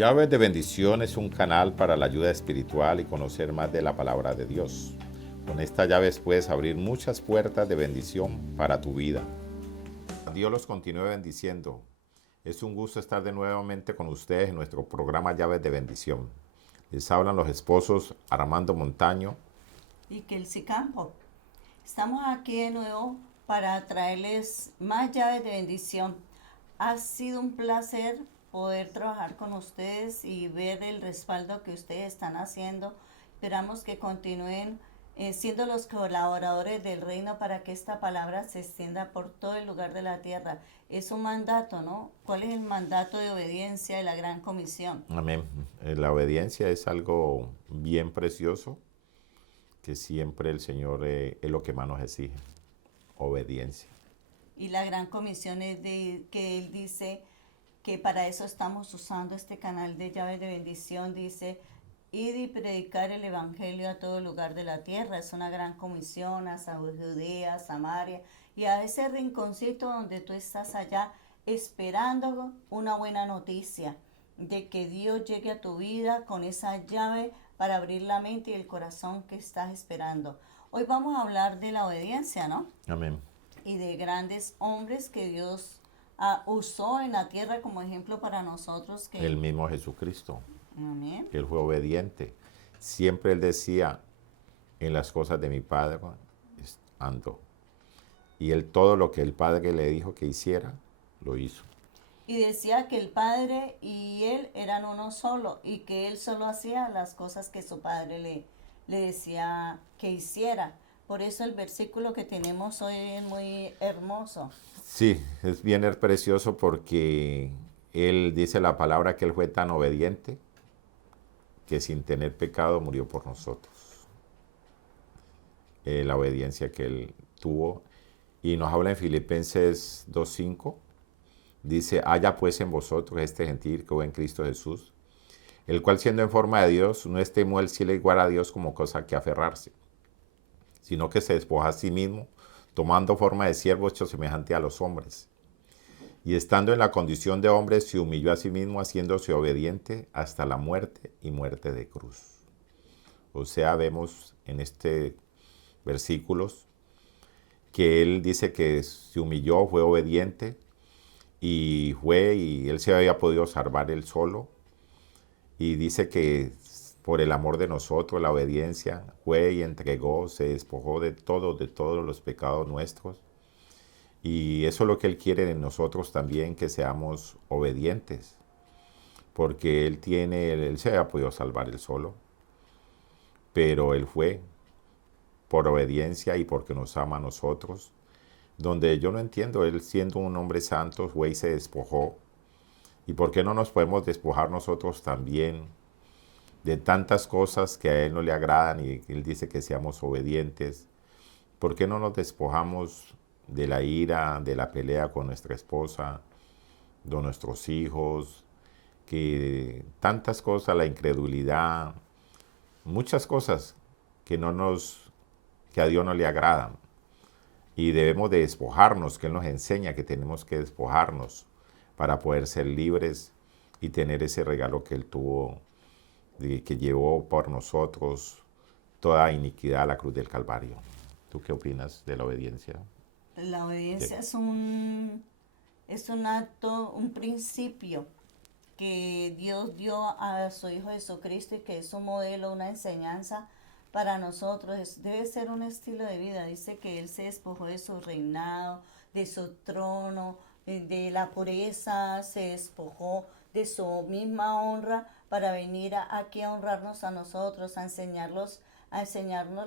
Llaves de Bendición es un canal para la ayuda espiritual y conocer más de la palabra de Dios. Con estas llaves puedes abrir muchas puertas de bendición para tu vida. Dios los continúe bendiciendo. Es un gusto estar de nuevamente con ustedes en nuestro programa Llaves de Bendición. Les hablan los esposos Armando Montaño y Kelsey Campo. Estamos aquí de nuevo para traerles más llaves de bendición. Ha sido un placer poder trabajar con ustedes y ver el respaldo que ustedes están haciendo. Esperamos que continúen siendo los colaboradores del reino para que esta palabra se extienda por todo el lugar de la tierra. Es un mandato, ¿no? ¿Cuál es el mandato de obediencia de la Gran Comisión? Amén. La obediencia es algo bien precioso que siempre el Señor es lo que más nos exige. Obediencia. Y la Gran Comisión es de que Él dice que para eso estamos usando este canal de llaves de bendición. Dice, id y predicar el evangelio a todo lugar de la tierra. Es una gran comisión a Judea, Samaria y a ese rinconcito donde tú estás allá esperando una buena noticia de que Dios llegue a tu vida con esa llave para abrir la mente y el corazón que estás esperando. Hoy vamos a hablar de la obediencia, ¿no? Amén. Y de grandes hombres que Dios usó en la tierra como ejemplo para nosotros. El mismo Jesucristo. Amén. Él fue obediente. Siempre él decía, en las cosas de mi Padre ando. Y él todo lo que el Padre le dijo que hiciera, lo hizo. Y decía que el Padre y él eran uno solo y que él solo hacía las cosas que su Padre le decía que hiciera. Por eso el versículo que tenemos hoy es muy hermoso. Sí, es bien precioso porque él dice la palabra que él fue tan obediente que sin tener pecado murió por nosotros. La obediencia que él tuvo. Y nos habla en Filipenses 2:5. Dice, haya pues en vosotros este gentil que hubo en Cristo Jesús, el cual siendo en forma de Dios, no estimó el cielo igual a Dios como cosa que aferrarse, sino que se despoja a sí mismo, tomando forma de siervo hecho semejante a los hombres. Y estando en la condición de hombre, se humilló a sí mismo, haciéndose obediente hasta la muerte y muerte de cruz. O sea, vemos en este versículos que él dice que se humilló, fue obediente, y él se había podido salvar él solo. Y dice que por el amor de nosotros, la obediencia, fue y entregó, se despojó de todos los pecados nuestros. Y eso es lo que Él quiere de nosotros también, que seamos obedientes. Porque Él se había podido salvar él solo. Pero Él fue por obediencia y porque nos ama a nosotros. Donde yo no entiendo, Él siendo un hombre santo, fue y se despojó. ¿Y por qué no nos podemos despojar nosotros también de tantas cosas que a Él no le agradan y Él dice que seamos obedientes? ¿Por qué no nos despojamos de la ira, de la pelea con nuestra esposa, de nuestros hijos, que tantas cosas, la incredulidad, muchas cosas que a Dios no le agradan? Y debemos de despojarnos, que Él nos enseña que tenemos que despojarnos para poder ser libres y tener ese regalo que Él tuvo, que llevó por nosotros toda iniquidad a la cruz del Calvario. ¿Tú qué opinas de la obediencia? La obediencia es un acto, un principio que Dios dio a su Hijo Jesucristo y que es un modelo, una enseñanza para nosotros. Debe ser un estilo de vida. Dice que Él se despojó de su reinado, de su trono, de la pureza, se despojó de su misma honra para venir aquí a honrarnos a nosotros, a enseñarnos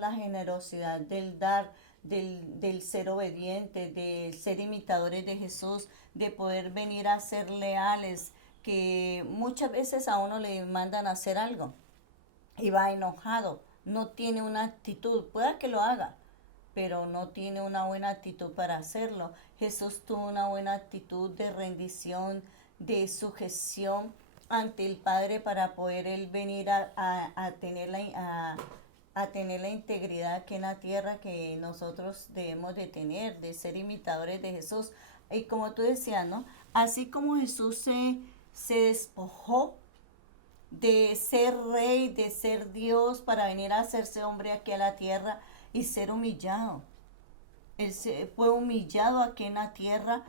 la generosidad del dar, del ser obediente, de ser imitadores de Jesús, de poder venir a ser leales, que muchas veces a uno le mandan a hacer algo y va enojado, no tiene una actitud, pueda que lo haga, pero no tiene una buena actitud para hacerlo. Jesús tuvo una buena actitud de rendición, de sujeción ante el Padre para poder él venir a tener la integridad que en la tierra que nosotros debemos de tener, de ser imitadores de Jesús. Y como tú decías, ¿no? Así como Jesús se despojó de ser rey, de ser Dios, para venir a hacerse hombre aquí a la tierra y ser humillado. Fue humillado aquí en la tierra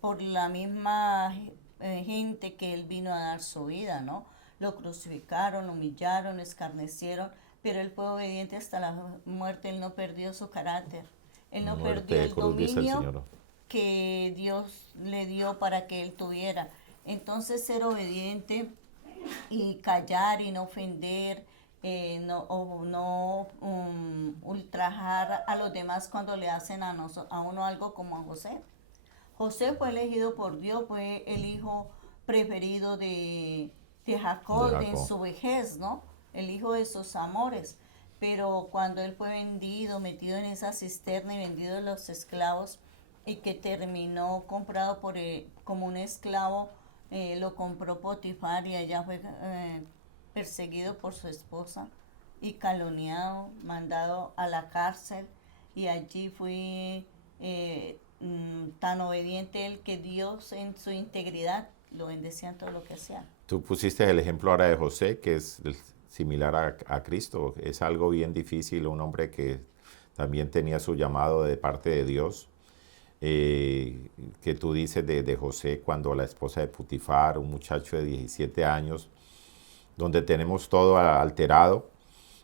por la misma gente que él vino a dar su vida, ¿no? Lo crucificaron, lo humillaron, lo escarnecieron, pero él fue obediente hasta la muerte, él no perdió su carácter, él no Muerte perdió de el cruz, dice el dominio Señor. que Dios le dio para que él tuviera. Entonces ser obediente y callar y no ofender, no ultrajar a los demás cuando le hacen a uno algo, como a José. José fue elegido por Dios, fue el hijo preferido de De Jacob en Jacob. su vejez, ¿no? El hijo de sus amores. Pero cuando él fue vendido, metido en esa cisterna y vendido de los esclavos, y que terminó comprado como un esclavo, lo compró Potifar y allá fue perseguido por su esposa y calumniado, mandado a la cárcel, y allí fue tan obediente él que Dios en su integridad lo bendecía en todo lo que hacía. Tú pusiste el ejemplo ahora de José, que es similar a Cristo. Es algo bien difícil, un hombre que también tenía su llamado de parte de Dios. Que tú dices de José cuando la esposa de Putifar, un muchacho de 17 años, donde tenemos todo alterado,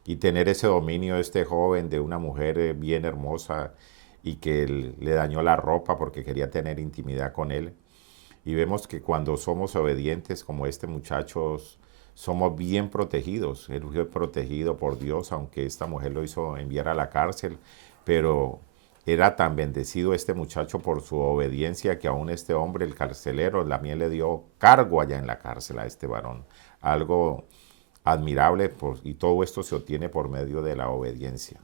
y tener ese dominio de este joven, de una mujer bien hermosa y que le dañó la ropa porque quería tener intimidad con él. Y vemos que cuando somos obedientes como este muchacho, somos bien protegidos. Él fue protegido por Dios, aunque esta mujer lo hizo enviar a la cárcel, pero era tan bendecido este muchacho por su obediencia que aún este hombre, el carcelero, también le dio cargo allá en la cárcel a este varón. Algo admirable, y todo esto se obtiene por medio de la obediencia.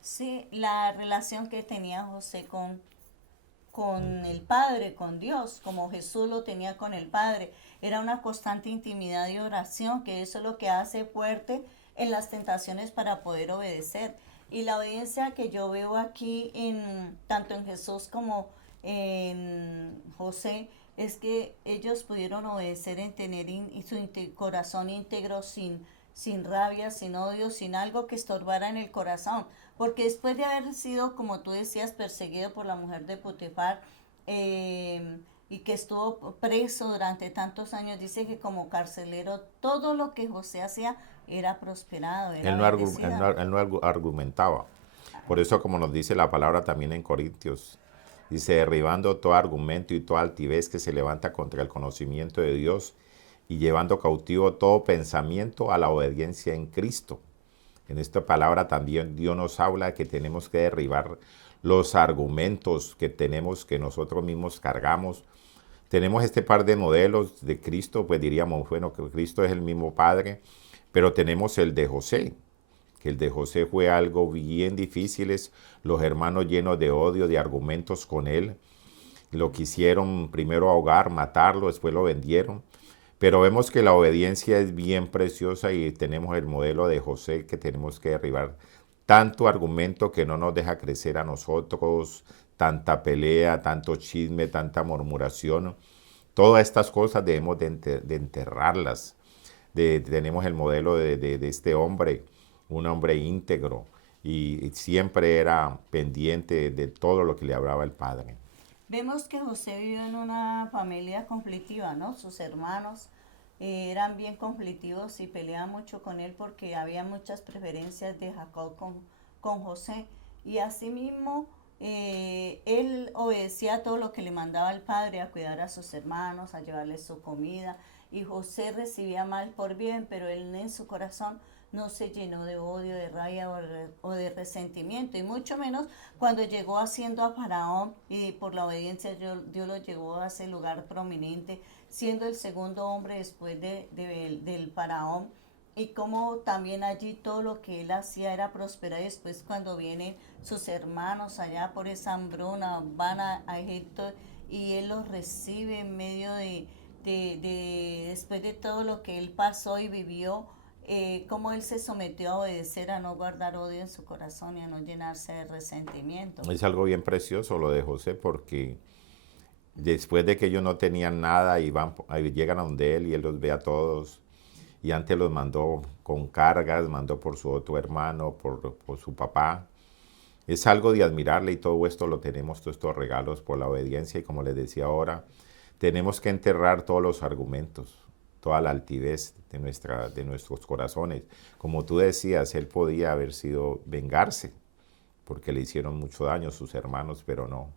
Sí, la relación que tenía José con el Padre, con Dios, como Jesús lo tenía con el Padre. Era una constante intimidad y oración, que eso es lo que hace fuerte en las tentaciones para poder obedecer. Y la obediencia que yo veo aquí, tanto en Jesús como en José, es que ellos pudieron obedecer en tener su corazón íntegro, sin rabia, sin odio, sin algo que estorbara en el corazón. Porque después de haber sido, como tú decías, perseguido por la mujer de Potifar, y que estuvo preso durante tantos años, dice que como carcelero todo lo que José hacía era prosperado, era bendecida. Él no argumentaba. Por eso, como nos dice la palabra también en Corintios, dice, derribando todo argumento y toda altivez que se levanta contra el conocimiento de Dios, y llevando cautivo todo pensamiento a la obediencia en Cristo. En esta palabra también Dios nos habla que tenemos que derribar los argumentos que tenemos, que nosotros mismos cargamos. Tenemos este par de modelos de Cristo, pues diríamos, bueno, que Cristo es el mismo Padre, pero tenemos el de José, que el de José fue algo bien difícil, los hermanos llenos de odio, de argumentos con él, lo quisieron primero ahogar, matarlo, después lo vendieron. Pero vemos que la obediencia es bien preciosa y tenemos el modelo de José que tenemos que derribar. Tanto argumento que no nos deja crecer a nosotros, tanta pelea, tanto chisme, tanta murmuración. Todas estas cosas debemos de enterrarlas. Tenemos el modelo de este hombre, un hombre íntegro, y siempre era pendiente de todo lo que le hablaba el Padre. Vemos que José vivió en una familia conflictiva, ¿no? Sus hermanos eran bien conflictivos y peleaban mucho con él porque había muchas preferencias de Jacob con José. Y asimismo, él obedecía todo lo que le mandaba el padre, a cuidar a sus hermanos, a llevarles su comida. Y José recibía mal por bien, pero él en su corazón no se llenó de odio, de rabia o de resentimiento, y mucho menos cuando llegó haciendo a Faraón, y por la obediencia Dios lo llevó a ese lugar prominente, siendo el segundo hombre después del Faraón, y como también allí todo lo que él hacía era prosperar. Y después cuando vienen sus hermanos allá por esa hambruna, van a Egipto, y él los recibe en medio después de todo lo que él pasó y vivió, cómo él se sometió a obedecer, a no guardar odio en su corazón y a no llenarse de resentimiento. Es algo bien precioso lo de José, porque después de que ellos no tenían nada y llegan a donde él y él los ve a todos y antes los mandó con cargas, mandó por su otro hermano, por su papá. Es algo de admirarle y todo esto lo tenemos, todos estos regalos por la obediencia y como les decía ahora, tenemos que enterrar todos los argumentos, toda la altivez de nuestros corazones. Como tú decías, él podía haber sido vengarse porque le hicieron mucho daño a sus hermanos, pero no.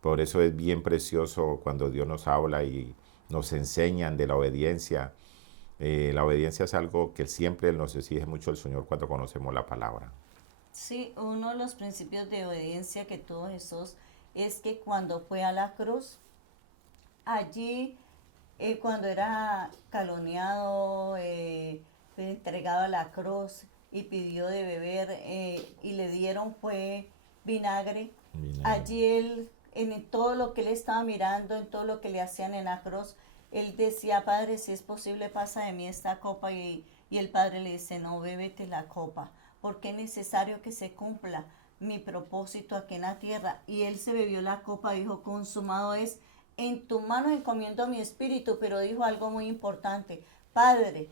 Por eso es bien precioso cuando Dios nos habla y nos enseñan de la obediencia. La obediencia es algo que siempre nos exige mucho el Señor cuando conocemos la palabra. Sí, uno de los principios de obediencia que tuvo Jesús es que cuando fue a la cruz, allí cuando era calumniado, fue entregado a la cruz y pidió de beber y le dieron fue vinagre. Allí él, en todo lo que él estaba mirando, en todo lo que le hacían en la cruz, él decía, Padre, si es posible, pasa de mí esta copa. Y el Padre le dice, no, bébete la copa, porque es necesario que se cumpla mi propósito aquí en la tierra. Y él se bebió la copa, dijo, consumado es, en tu mano encomiendo mi espíritu, pero dijo algo muy importante, Padre,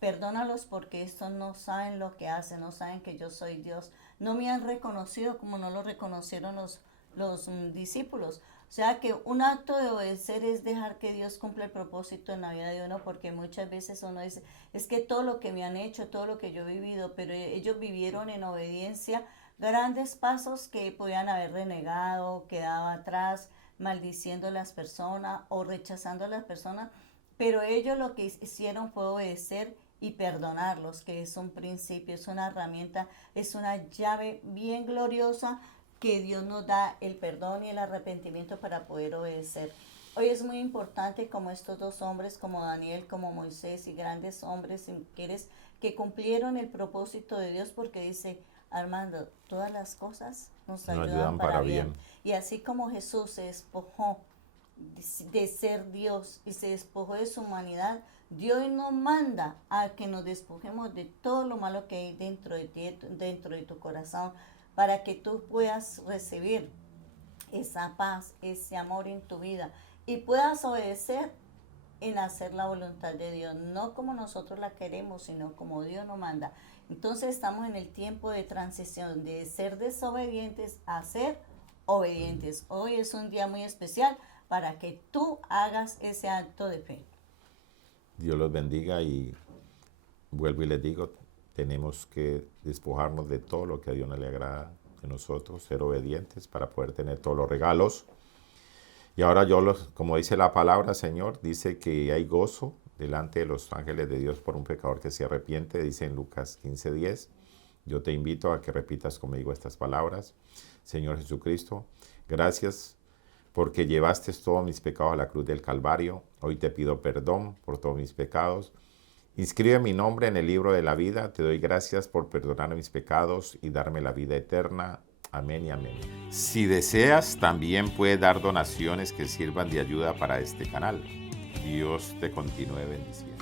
perdónalos porque estos no saben lo que hacen, no saben que yo soy Dios. No me han reconocido como no lo reconocieron los discípulos. O sea que un acto de obedecer es dejar que Dios cumpla el propósito en la vida de uno, porque muchas veces uno dice, es que todo lo que me han hecho, todo lo que yo he vivido, pero ellos vivieron en obediencia grandes pasos que podían haber renegado, quedado atrás, maldiciendo a las personas o rechazando a las personas, pero ellos lo que hicieron fue obedecer y perdonarlos, que es un principio, es una herramienta, es una llave bien gloriosa que Dios nos da el perdón y el arrepentimiento para poder obedecer. Hoy es muy importante como estos dos hombres, como Daniel, como Moisés y grandes hombres y mujeres que cumplieron el propósito de Dios, porque dice, Armando, todas las cosas nos ayudan para bien. Y así como Jesús se despojó de ser Dios y se despojó de su humanidad, Dios nos manda a que nos despojemos de todo lo malo que hay dentro de ti, dentro de tu corazón, para que tú puedas recibir esa paz, ese amor en tu vida y puedas obedecer en hacer la voluntad de Dios, no como nosotros la queremos, sino como Dios nos manda. Entonces estamos en el tiempo de transición, de ser desobedientes a ser obedientes. Hoy es un día muy especial para que tú hagas ese acto de fe. Dios los bendiga y vuelvo y les digo, tenemos que despojarnos de todo lo que a Dios no le agrada de nosotros, ser obedientes para poder tener todos los regalos. Y ahora como dice la palabra, Señor, dice que hay gozo delante de los ángeles de Dios por un pecador que se arrepiente, dice en Lucas 15:10. Yo te invito a que repitas conmigo estas palabras. Señor Jesucristo, gracias porque llevaste todos mis pecados a la cruz del Calvario. Hoy te pido perdón por todos mis pecados. Inscribe mi nombre en el libro de la vida. Te doy gracias por perdonar mis pecados y darme la vida eterna. Amén y amén. Si deseas, también puedes dar donaciones que sirvan de ayuda para este canal. Dios te continúe bendiciendo.